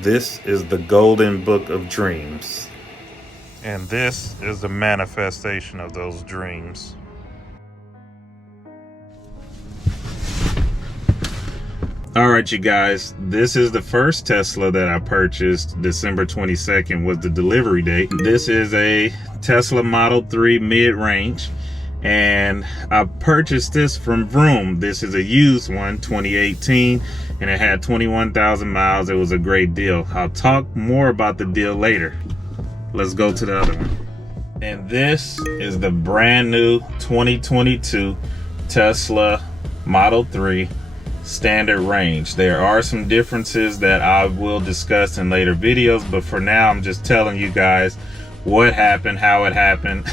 This is the Golden Book of Dreams. And this is the manifestation of those dreams. All right, you guys, this is the first Tesla that I purchased. December 22nd was the delivery date. This is a Tesla Model 3 mid-range, and I purchased this from Vroom. This is a used one, 2018, and it had 21,000 miles. It was a great deal. I'll talk more about the deal later. Let's go to the other one. And this is the brand new 2022 Tesla Model 3 standard range. There are some differences that I will discuss in later videos, but for now I'm just telling you guys what happened, how it happened.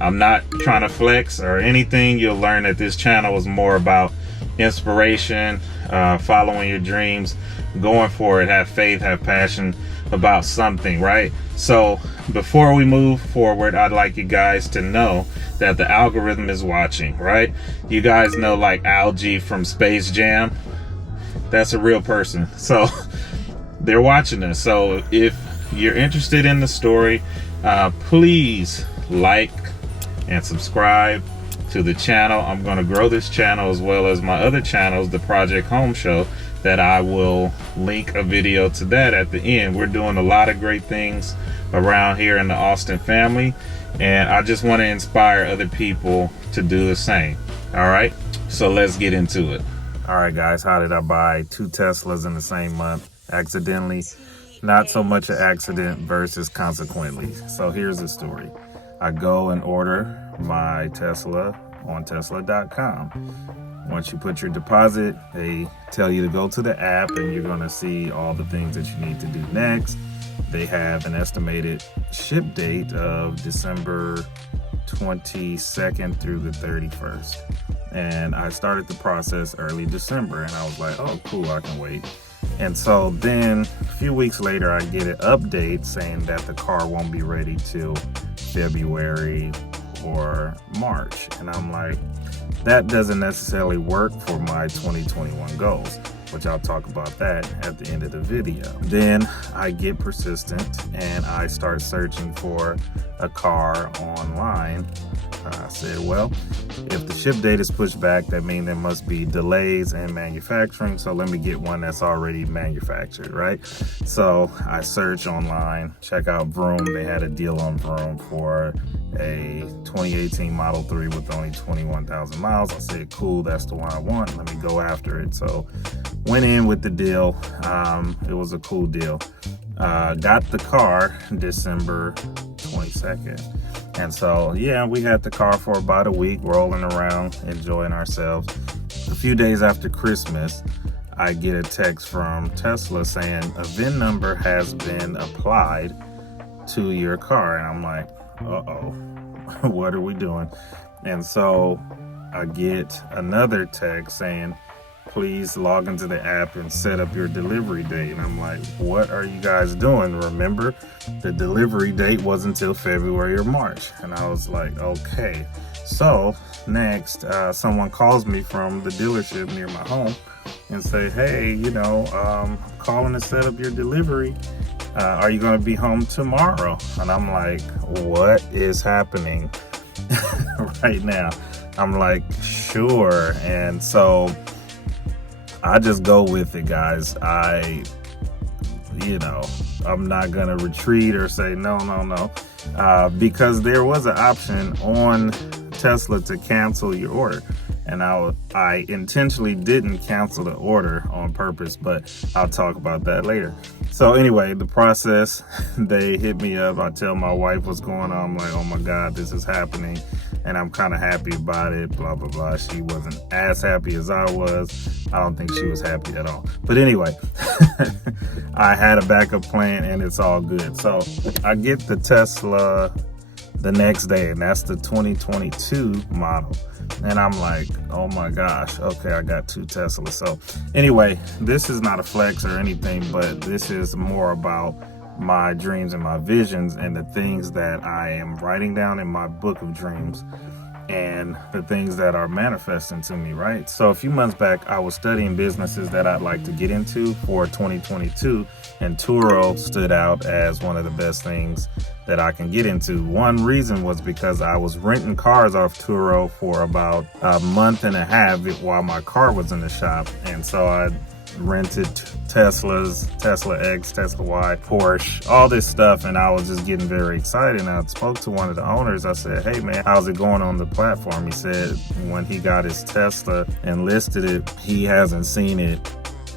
I'm not trying to flex or anything. You'll learn that this channel is more about inspiration, following your dreams, going for it, have faith, have passion about something, right? So before we move forward, I'd like you guys to know that the algorithm is watching, right? You guys know, like Algie from Space Jam, that's a real person. So they're watching us. So if you're interested in the story, please like and subscribe to the channel. I'm going to grow this channel as well as my other channels, the Project Home Show, that I will link a video to that at the end. We're doing a lot of great things around here in the Austin family, and I just want to inspire other people to do the same. All right, so let's get into it. All right, guys, how did I buy two Teslas in the same month? Accidentally. Not so much an accident versus consequently. So here's the story. I go and order my Tesla on Tesla.com. Once you put your deposit, they tell you to go to the app and you're going to see all the things that you need to do next. They have an estimated ship date of December 22nd through the 31st. And I started the process early December, and I was like, oh, cool, I can wait. And so then a few weeks later, I get an update saying that the car won't be ready till February or March. And I'm like, that doesn't necessarily work for my 2021 goals, which I'll talk about that at the end of the video. Then I get persistent and I start searching for a car online. I said, well, if the ship date is pushed back, that means there must be delays in manufacturing. So let me get one that's already manufactured, right? So I search online, check out Vroom. They had a deal on Vroom for a 2018 Model 3 with only 21,000 miles. I said, cool, that's the one I want. Let me go after it. So went in with the deal. It was a cool deal. Got the car December 22nd. And so, yeah, we had the car for about a week, rolling around, enjoying ourselves. A few days after Christmas, I get a text from Tesla saying a VIN number has been applied to your car. And I'm like, uh-oh, what are we doing? And so I get another text saying, please log into the app and set up your delivery date. And I'm like, what are you guys doing? Remember, the delivery date wasn't until February or March. And I was like, okay. So next, someone calls me from the dealership near my home and say, hey, calling to set up your delivery. Are you going to be home tomorrow? And I'm like, what is happening right now? I'm like, sure. And so I just go with it, guys. I'm not going to retreat or say no, because there was an option on Tesla to cancel your order. And I intentionally didn't cancel the order on purpose, but I'll talk about that later. So anyway, the process, they hit me up. I tell my wife what's going on. I'm like, oh my God, this is happening. And I'm kind of happy about it, blah, blah, blah. She wasn't as happy as I was. I don't think she was happy at all. But anyway, I had a backup plan and it's all good. So I get the Tesla the next day, and that's the 2022 model. And I'm like, oh my gosh, okay, I got two Teslas. So anyway, this is not a flex or anything, but this is more about my dreams and my visions and the things that I am writing down in my book of dreams and the things that are manifesting to me, right? So a few months back, I was studying businesses that I'd like to get into for 2022, and Turo stood out as one of the best things that I can get into. One reason was because I was renting cars off Turo for about a month and a half while my car was in the shop, and so I rented Teslas, Tesla X, Tesla Y, Porsche, all this stuff, and I was just getting very excited. And I spoke to one of the owners. I said, hey man, how's it going on the platform? He said when he got his Tesla and listed it, he hasn't seen it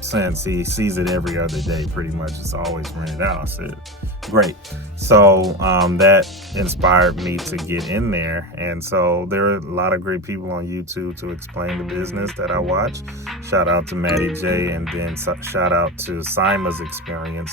since. He sees it every other day pretty much. It's always rented out. I said, great. So that inspired me to get in there, and so there are a lot of great people on YouTube to explain the business that I watch. Shout out to Maddie J, and then shout out to Sima's Experience.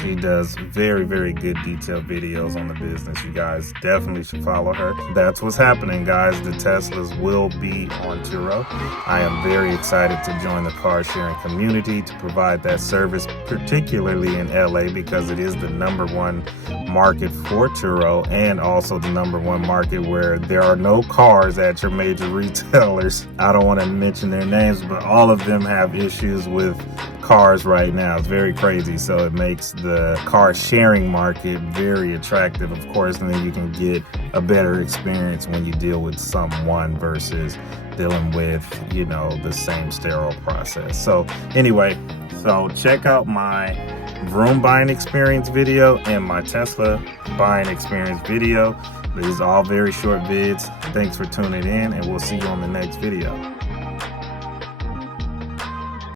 She does very, very good detailed videos on the business. You guys definitely should follow her. That's what's happening, guys. The Teslas will be on Turo. I am very excited to join the car sharing community to provide that service, particularly in LA, because it is the #1 market for Turo, and also the #1 market where there are no cars at your major retailers. I don't want to mention their names, but all of them have issues with cars right now. It's very crazy. So it makes the car sharing market very attractive, of course, and then you can get a better experience when you deal with someone versus dealing with, you know, the same sterile process. So anyway, so check out my Vroom buying experience video and my Tesla buying experience video. These are all very short vids. Thanks for tuning in, and we'll see you on the next video.